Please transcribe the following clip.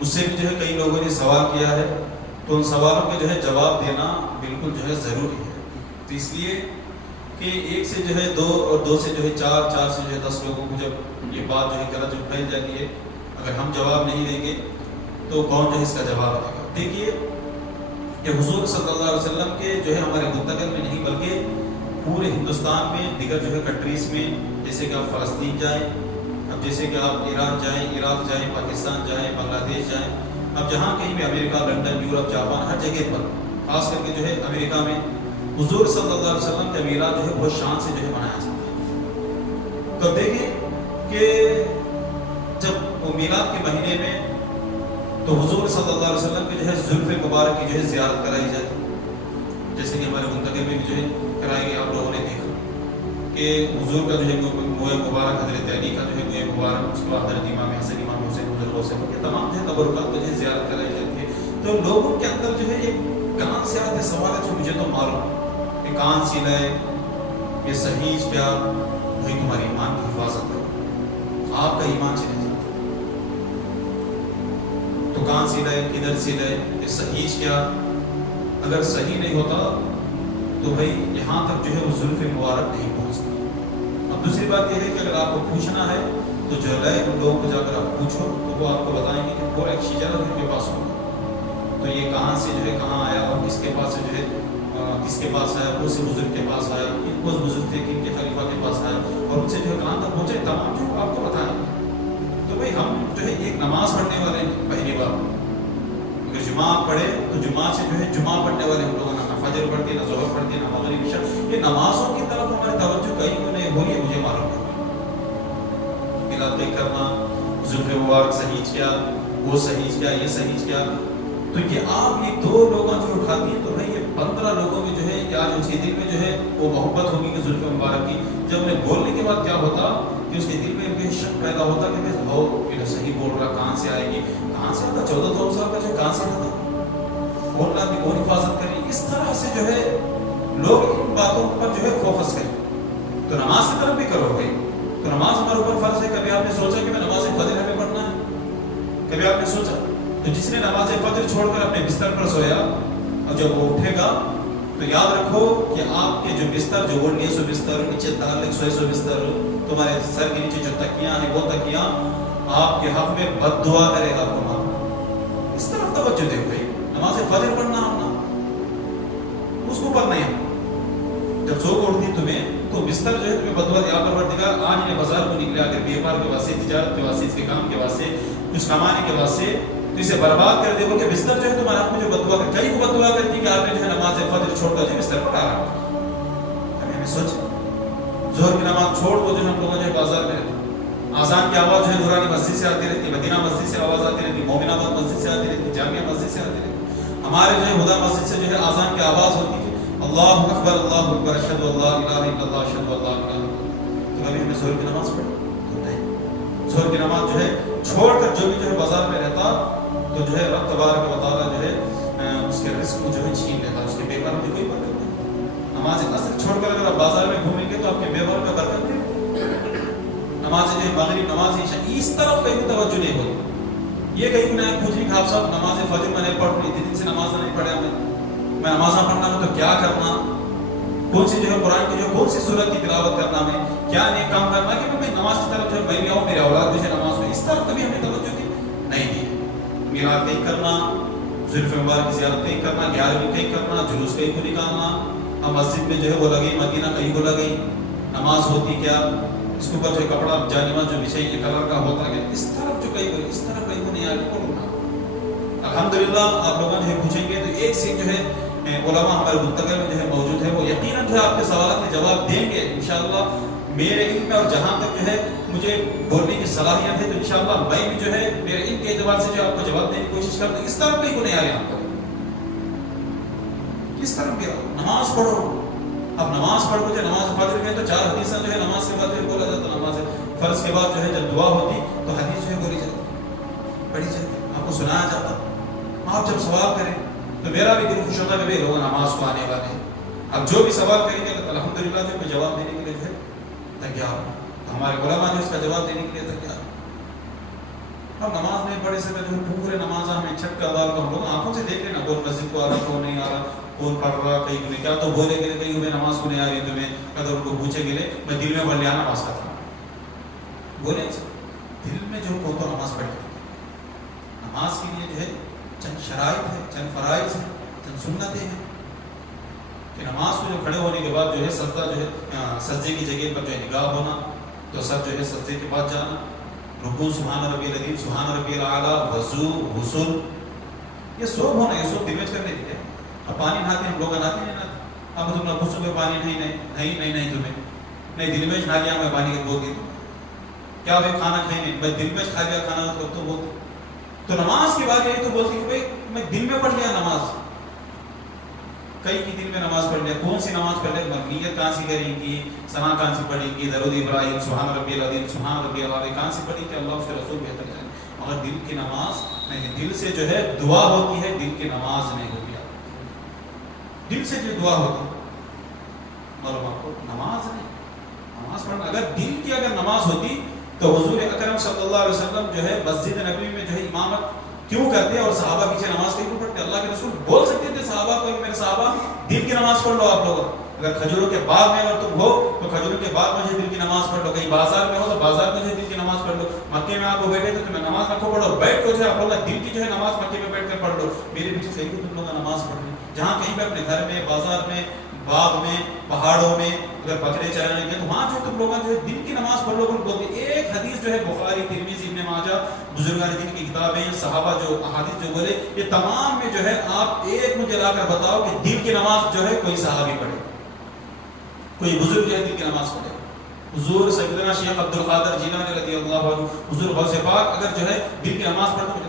مجھ سے بھی جو ہے کئی لوگوں نے سوال کیا ہے، تو ان سوالوں کے جو ہے جواب دینا بالکل جو ہے ضروری ہے. تو اس لیے کہ ایک سے جو ہے دو اور دو سے جو ہے چار، چار سے جو ہے 10 لوگوں کو جب یہ بات جو ہے غلط جو پھیل جاتی ہے، اگر ہم جواب نہیں دیں گے تو کون جو ہے اس کا جواب دے گا. دیکھیے کہ حضور صلی اللہ علیہ وسلم کے جو ہے ہمارے منتقل میں نہیں بلکہ پورے ہندوستان میں، دیگر جو ہے کنٹریز میں، جیسے کہ آپ فلسطین جائیں، اب جیسے کہ آپ ایران جائیں، عراق جائیں، پاکستان جائیں، بنگلہ دیش جائیں، اب جہاں کہیں بھی امریکہ، لنڈن، یورپ، جاپان، ہر جگہ پر، خاص کر کے جو ہے امریکہ میں حضور صلی اللہ علیہ وسلم کا میلاد جو ہے بہت شان سے جو ہے منایا جاتا ہے. تو دیکھیں کہ جب وہ میلاد کے مہینے میں تو حضور صلی اللہ علیہ وسلم کے جو ہے زلف مبارک کی جو ہے زیارت کرائی جاتی ہے، جیسے کہ ہمارے منتقل میں بھی جو ہے کرائی گئی. آپ لوگوں نے دیکھا کہ حضور کا جو ہے موئے مبارک، حضرت علی کا جو ہے موئے مبارک، اس کے بعد حضرت امام حسن، امام حسین، حضرت حسین، یہ تمام جو ہے تبرکات جو ہے زیارت کرائی جاتی ہے. تو لوگوں کے اندر جو ہے ایک کان سے آتے سوال ہے جو مجھے تو معلوم کہ کان سینا ہے، یہ صحیح کیا، وہی تمہاری ایمان کی حفاظت کرو، آپ کا ایمان چلے جاتا تو کان سینا ہے، کدھر سینا ہے، یہ صحیح کیا. اگر صحیح نہیں ہوتا تو بھائی یہاں تک جو ہے وہ زلف مبارک نہیں پہنچتی. اب دوسری بات یہ ہے کہ اگر آپ کو پوچھنا ہے تو جو ہے ان لوگوں کو جا کر آپ پوچھو تو وہ آپ کو بتائیں گے کہ پورا ایک شجرہ ان کے پاس ہوگا. تو یہ کہاں سے جو ہے کہاں آیا اور کس کے پاس سے جو ہے کس کے پاس آیا، کون سے بزرگ کے پاس آیا، کون بزرگ تھے، کن کے خلیفہ کے پاس آیا، اور ان سے جو ہے کہاں تک پہنچے، تمام جو آپ کو بتائیں. تو بھائی ہم جو ہے ایک نماز پڑھنے والے پہلی بار اگر جمعہ پڑھے تو جمعہ سے جو ہے جمعہ پڑھنے والے ہم لوگوں نہ فجر پڑھتے، نہ ظہر پڑھتے، نہ مغرب عشاء. یہ نمازوں کی طرف ہماری توجہ کہیں کیوں نہیں ہو رہی ہے مجھے معلوم ہے. میلاد کرنا، زلف مبارک صحیح کیا، وہ صحیح کیا، یہ صحیح کیا. تو یہ آپ یہ 2 لوگوں جو اٹھاتی ہیں تو بھائی یہ 15 لوگوں میں جو ہے یا جو اس کے دل میں جو ہے وہ محبت ہوگی کہ زلف مبارک کی. جب انہیں بولنے کے بعد کیا ہوتا کہ اس کے دل میں بے شک پیدا ہوتا کہ یہ صحیح بول رہا، کہاں سے آئے گی، کہاں سے آتا، 14 سال کا جو کہاں سے آتا، بولنا بھی کون حفاظت کرے. اس طرح سے جو ہے لوگ ان باتوں پر جو ہے فوکس کریں. تو نماز کی طرف بھی کرو گے تو نماز ہمارے اوپر فرض ہے. کبھی آپ نے سوچا کہ میں نماز فجر ہمیں پڑھنا ہے؟ کبھی آپ نے سوچا؟ تو جس نے نماز فجر چھوڑ کر اپنے بستر پر سویا اور جب وہ اٹھے گا تو یاد رکھو کہ آپ کے جو بستر، جو اوڑھنے سو بستر، نیچے تعلق سوئے سو بستر، تمہارے سر کے نیچے جو تکیاں ہیں وہ تکیاں آپ کے حق میں بد دعا کرے گا. آپ کو ماں اس طرف توجہ دے گئی. نماز فجر پڑھنا ہم اس کو پڑھنا ہے. جب سو کو اٹھتی تمہیں تو بستر جو ہے تمہیں بد دعا دیا پروردگار آج یہ بازار کو نکلے اگر بیپار کے واسطے، تجارت کے واسطے، اس کے کام کے واسطے، کچھ کمانے کے واسطے، تو اسے برباد کر دے گا کہ بستر جو ہے تمہارے حق میں جو بد دعا کر کئی کو بد دعا کرتی کہ آپ نے جو ہے نماز فجر چھوڑ کر جو بستر پر آ رہا. ہمیں سوچ ظہر کی نماز چھوڑ کو جو ہم لوگ جو ہے بازار میں رہتے، آزان کی آواز جو ہے نورانی مسجد سے آتی رہتی، مدینہ مسجد سے آواز آتی رہتی، مومن آباد مسجد سے آتی رہتی، جامعہ مسجد سے آتی رہتی. ہمارے جو ہے ہدا مسجد سے جو ہے آزان کی آواز ہوتی ہے اللہ اکبر، اللہ اکبر، اشہد ان لا الہ الا اللہ، اشہد ان لا الہ الا اللہ. تو کبھی ہمیں ظہر کی نماز پڑھی نہیں. ظہر کی نماز جو ہے چھوڑ کر جو بھی جو ہے بازار میں رہتا تو جو ہے رب تبارک و تعالیٰ جو ہے اس کے رزق کو جو ہے چھین لیتا، اس کے بیمار میں کوئی برکت نہیں. نماز عصر چھوڑ کر اگر آپ بازار میں گھومیں گے تو آپ کے بیمار میں برکت نہیں. نماز جو ہے مغرب، نماز عشاء، اس طرف کہیں توجہ نہیں ہوتی. یہ کہیں نہ پوچھیں کہ آپ صاحب نماز فجر میں نہیں پڑھ رہی، دن سے نماز نہیں پڑھا میں نماز نہ پڑھنا میں تو کیا کرنا، کون سی جو ہے قرآن کی جو کون سی سورت کی تلاوت کرنا میں، کیا نیک کام کرنا کہ میں نماز کی طرف جو ہے میں بھی آؤں، میرے اولاد جو ہے نماز میں. اس طرف کبھی ہمیں توجہ دی نہیں دی. میلاد کہیں کرنا، زلف مبارک کی زیارت کہیں کرنا، 11ویں کہیں کرنا، جلوس کہیں کو نکالنا. اب مسجد میں جو ہے وہ لگی، مدینہ کہیں کو لگئی، نماز ہوتی کیا، اس کے اوپر جو کپڑا جانما جو بچھائی یہ کلر کا ہوتا ہے، اس طرف جو کہیں اس طرف کہیں کو نہیں آگے کون اٹھا. الحمدللہ آپ لوگوں نے پوچھیں گے تو ایک سے جو ہے علماء ہمارے منتقل میں جو ہے موجود ہے، وہ یقیناً جو ہے آپ کے سوالات کے جواب دیں گے انشاءاللہ. میرے علم میں اور جہاں تک جو ہے مجھے بولنے کی صلاحیت ہے تو انشاءاللہ میں بھی جو ہے میرے علم کے اعتبار سے جو آپ کو جواب دینے کی کوشش کرتا ہوں. اس طرف کہیں کو نہیں آ رہے آپ کو، کس طرف گیا نماز پڑھو. اب نماز پڑھ کے نماز فجر میں تو 4 حدیثیں جو ہے نماز کے بعد بولا جاتا، نماز فرض کے بعد جو ہے جب دعا ہوتی تو حدیث جو ہے بولی جاتی، پڑھی جاتی، آپ کو سنایا جاتا. آپ جب سوال کریں تو میرا بھی دل خوش ہوتا ہے کہ لوگ نماز کو آنے والے ہیں. اب جو بھی سوال کریں گے الحمدللہ جو میں جواب دینے کے لیے جو ہے تیار ہوں. ہمارے علماء نے اس کا جواب دینے کے لیے تیار. اب نماز میں پڑھے سے جو پورے نماز ہمیں چھٹکا دار کو ہم لوگ آنکھوں سے دیکھ رہے نا، کون مسجد کو آ رہا کون نہیں آ رہا، کون پڑھ رہا، کہیں تمہیں کیا تو بولے گے، کہیں تمہیں نماز کو نہیں آ رہی تمہیں، اگر ان کو پوچھے گے میں دل میں پڑھ لیا نماز کا تھا، بولے دل میں جو کو تو نماز پڑھ لیا. نماز کے لیے جو ہے چند شرائط ہے، چند فرائض ہیں، چند سنتیں ہیں کہ نماز کو جو کھڑے ہونے کے بعد جو ہے سجدہ جو ہے سجدے کی جگہ پر جو ہے نگاہ ہونا، تو سر جو ہے سجدے کے بعد جانا، رکوع سبحان ربی العظیم، سبحان ربی الاعلیٰ، وضو، غسل، یہ سب ہونا، یہ سب دل کرنے دیتے ہیں. اب پانی نہاتے ہیں ہم لوگ نہاتے نہیں نہاتے، اب تم نے غسل میں پانی نہیں تمہیں نہیں دل میں نہا لیا میں پانی کے بول دی کیا بھائی کھانا کھائیں نہیں میں دل میں کھا لیا کھانا تو بولتے. تو نماز کے بعد یہی تو بولتی کہ بھائی میں دل میں پڑھ لیا نماز، کئی کی دل میں نماز پڑھ لیا، کون سی نماز پڑھ لیا، نیت کہاں سے کریں گی، ثنا کہاں سے پڑھیں گی، درود ابراہیم، سبحان ربی العظیم، سبحان ربی الاعلیٰ کہاں سے پڑھی کہ اللہ اس کے رسول بہتر جانے. مگر دل کی نماز نہیں، دل سے جو ہے دعا ہوتی ہے، دل کی نماز نہیں ہوتی. دل سے جو دعا ہوتی معلوم آپ کو نماز نہیں، نماز پڑھنا اگر دل کی اگر نماز ہوتی تو حضور اکرم صلی اللہ علیہ وسلم جو ہے مسجد نبوی میں جو ہے امامت کیوں کرتے اور صحابہ پیچھے نماز کیوں پڑھتے؟ اللہ کے رسول بول سکتے تھے صحابہ کو کہ میرے صحابہ دل کی نماز پڑھ لو آپ لوگ، اگر کھجوروں کے باغ میں اگر تم ہو تو کھجوروں کے باغ میں جو دل کی نماز پڑھ لو، کہیں بازار میں ہو تو بازار میں جو دل کی نماز پڑھ لو، مکے میں آپ بیٹھے تو تمہیں نماز رکھو پڑھو، بیٹھ کو جو ہے آپ لوگ دل کی جو ہے نماز مکے میں بیٹھ کر پڑھ لو، میرے پیچھے صحیح تم لوگ نماز پڑھ لو. جہاں کہیں پہ اپنے گھر میں، بازار میں، باغ میں، پہاڑوں میں اگر بکرے چرانے گئے تو وہاں جو تم لوگ جو ہے دن کی نماز پڑھ لو بولتے. ایک حدیث جو ہے بخاری، ترمذی، ابن ماجہ، بزرگان دین کی کتابیں، صحابہ جو احادیث جو بولے یہ تمام میں جو ہے آپ ایک مجھے لا کر بتاؤ کہ دن کی نماز جو ہے کوئی صحابی پڑھے، کوئی بزرگ جو ہے دن کی نماز پڑھے. حضور سیدنا شیخ عبد القادر جیلانی رضی اللہ عنہ، حضور غوث پاک اگر جو ہے دن کی نماز پڑھتے